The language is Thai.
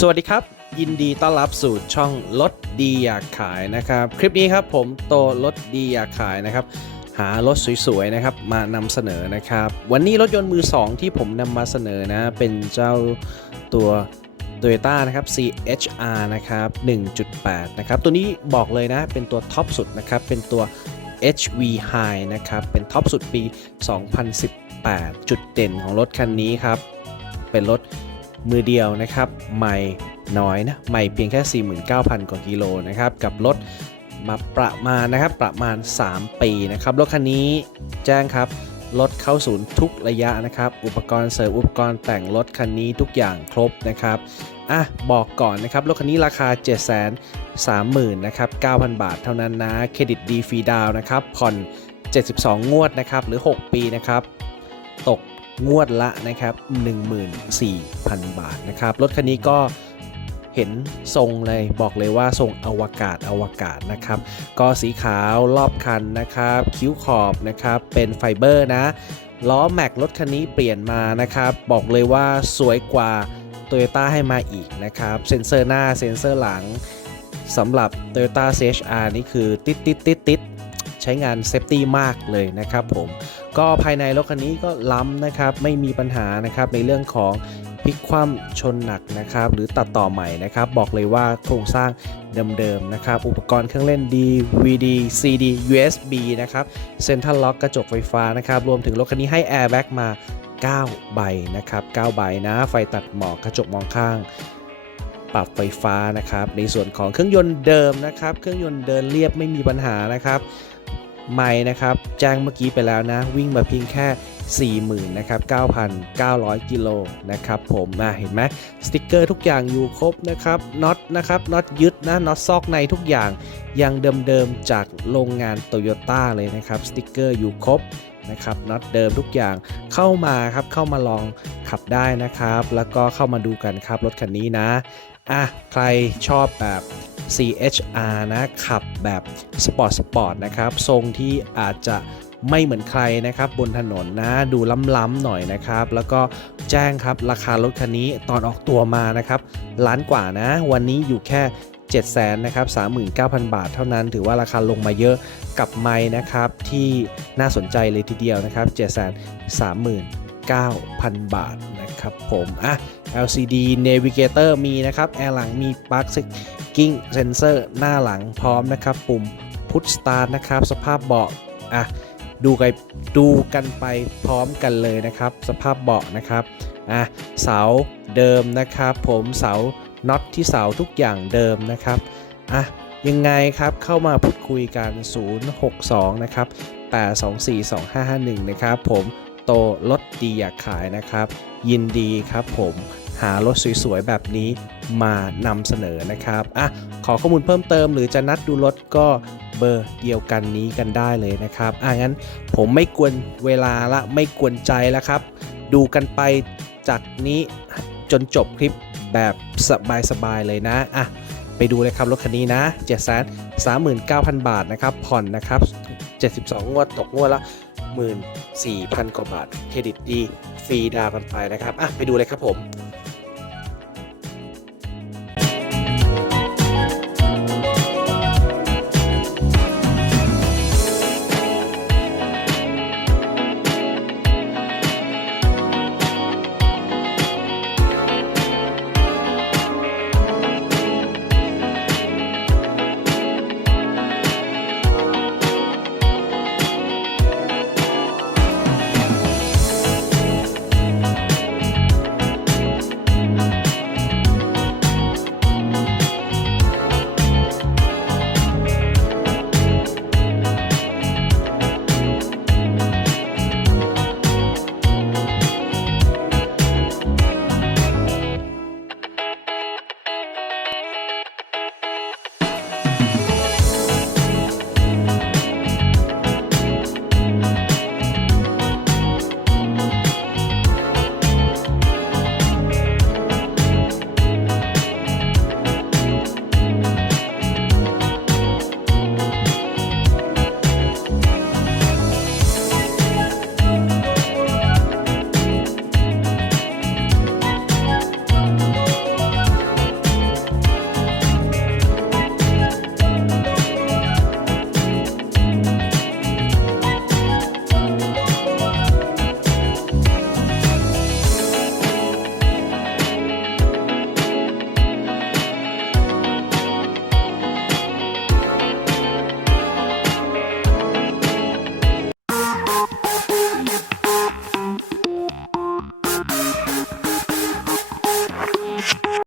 สวัสดีครับ ยินดีต้อนรับสู่ช่องรถดีอยากขายนะครับ คลิปนี้ครับผมโตรถดีอยากขายนะครับ หารถสวยๆนะครับมานำเสนอนะครับ วันนี้รถยนต์มือ 2 ที่ผมนำมาเสนอนะ เป็นเจ้าตัว Toyota นะครับ CHR นะครับ 1.8 นะครับ ตัวนี้บอกเลยนะ เป็นตัวท็อปสุดนะครับ เป็นตัว HV High นะครับ เป็นท็อปสุดปี 2018 จุดเด่นของรถคันนี้ครับ เป็นรถ มือเดียวนะครับใหม่น้อยนะใหม่เพียงแค่ 49,000 กว่ากิโลนะครับกับรถมาประมาณนะครับประมาณ 3 ปีนะครับรถคันนี้แจ้งครับรถเข้าศูนย์ทุกระยะนะครับ อุปกรณ์เสริมอุปกรณ์แต่งรถคันนี้ทุกอย่างครบนะครับอะบอกก่อนนะครับรถคันนี้ราคา 7 3 0 0 0 0นะครับ9,000 บาทเท่านั้นนะเครดิตดีฟรีดาวน์นะครับผ่อน 72 งวดนะครับหรือ 6 ปีนะครับตก งวดละนะครับ14,000 บาทนะครับรถคันนี้ก็เห็นทรงเลยบอกเลยว่าทรงอวกาศอวกาศนะครับ ก็สีขาวรอบคันนะครับ คิ้วขอบนะครับ เป็นไฟเบอร์นะ ล้อแม็กรถคันนี้เปลี่ยนมานะครับ บอกเลยว่าสวยกว่า Toyota ให้มาอีกนะครับ เซ็นเซอร์หน้าเซ็นเซอร์หลังสำหรับ Toyota CHR นี่คือติดติดติดติดใช้งานเซฟตี้มากเลยนะครับผม ก็ภายในรถคันนี้ก็ล้ำนะครับไม่มีปัญหานะครับในเรื่องของพลิกคว่ำชนหนักนะครับหรือตัดต่อใหม่นะครับ บอกเลยว่าโครงสร้างเดิมๆนะครับ อุปกรณ์เครื่องเล่น DVD CD USB นะครับเซ็นทรัลล็อกกระจกไฟฟ้านะครับ รวมถึงรถคันนี้ให้ Airbag มา 9 ใบนะครับ9ใบนะ ไฟตัดหมอกกระจกมองข้าง ปรับไฟฟ้านะครับ ในส่วนของเครื่องยนต์เดิมนะครับ เครื่องยนต์เดินเรียบไม่มีปัญหานะครับ ไม่นะครับ แจ้งเมื่อกี้ไปแล้วนะ วิ่งมาเพียงแค่ 40,000นะครับ9,900 กิโลนะครับผมนะเห็นไหมสติกเกอร์ทุกอย่างอยู่ครบนะครับน็อตนะครับน็อตยึดนะน็อตซอกในทุกอย่างยังเดิมๆจากโรงงานโตโยต้าเลยนะครับสติกเกอร์อยู่ครบนะครับน็อตเดิมทุกอย่างเข้ามาครับเข้ามาลองขับได้นะครับ แล้วก็เข้ามาดูกันครับรถคันนี้นะ อะใครชอบแบบ CHR นะขับแบบสปอร์ตสปอร์ตนะครับทรงที่อาจจะไม่เหมือนใครนะครับบนถนนนะดูล้ำๆหน่อยนะครับ แล้วก็แจ้งครับราคารถคันนี้ตอนออกตัวมานะครับล้านกว่านะ วันนี้อยู่แค่ 7 0 0 0 0นะครับ39,000 บาทเท่านั้น ถือว่าราคาลงมาเยอะกับไม้นะครับที่น่าสนใจเลยทีเดียวนะครับ 7 3 9,000 บาท นะครับผมอะ LCD Navigator มีนะครับ แอร์หลังมี Park Sticking Sensor หน้าหลังพร้อมนะครับ ปุ่ม Push Start นะครับ สภาพเบาะอะดูกันดูกันไปพร้อมกันเลยนะครับ สภาพเบาะนะครับอะเสาเดิมนะครับผมเสาน็อตที่เสาทุกอย่างเดิมนะครับอะยังไงครับเข้ามาพูดคุยกัน 062 นะครับ 8242551 นะครับผม โตรถดีอยากขายนะครับ ยินดีครับผมหารถสวยๆแบบนี้มานำเสนอนะครับอะขอข้อมูลเพิ่มเติมหรือจะนัดดูรถก็เบอร์เดียวกันนี้กันได้เลยนะครับอะงั้นผมไม่กวนเวลาละไม่กวนใจแล้วครับ ดูกันไปจากนี้จนจบคลิปแบบสบายๆเลยนะอะไปดูเลยครับรถคันนี้นะ7 3 9 0 0 0 บาทนะครับผ่อนนะครับ 72 งวดตกงวดละ 64,000 กว่าบาท เครดิตดี ฟรีดาวน์กันไปนะครับ อะ ไปดูเลยครับผม